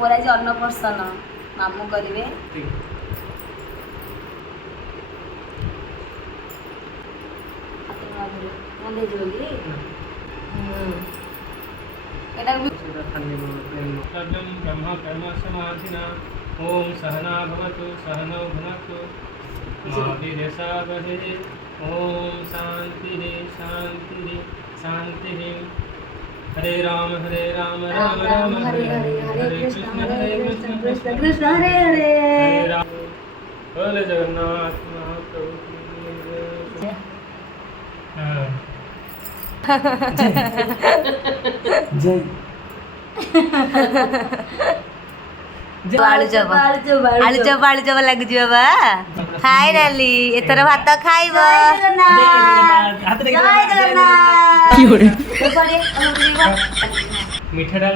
ମୋର ଆଜି ଅନ୍ନପ୍ରସନ୍ନ ମାମୁଁ କରିବେ। ओम सहना भवतु सहनौ भुनक्तु महावीरसावहे ओम शांति शांति हरे राम राम राम हरे हरे हरे कृष्ण कृष्ण कृष्ण हरे हरे। हरे राम। बोले जगन्नाथ महाप्रभु की जय। ଆଳୁଚପ ଆଳୁଚପ ଲାଗୁଛି ବାବା। ହାଇ ଡାଲି ଏଥର ଭାତ ଖାଇବ। मीठा डाल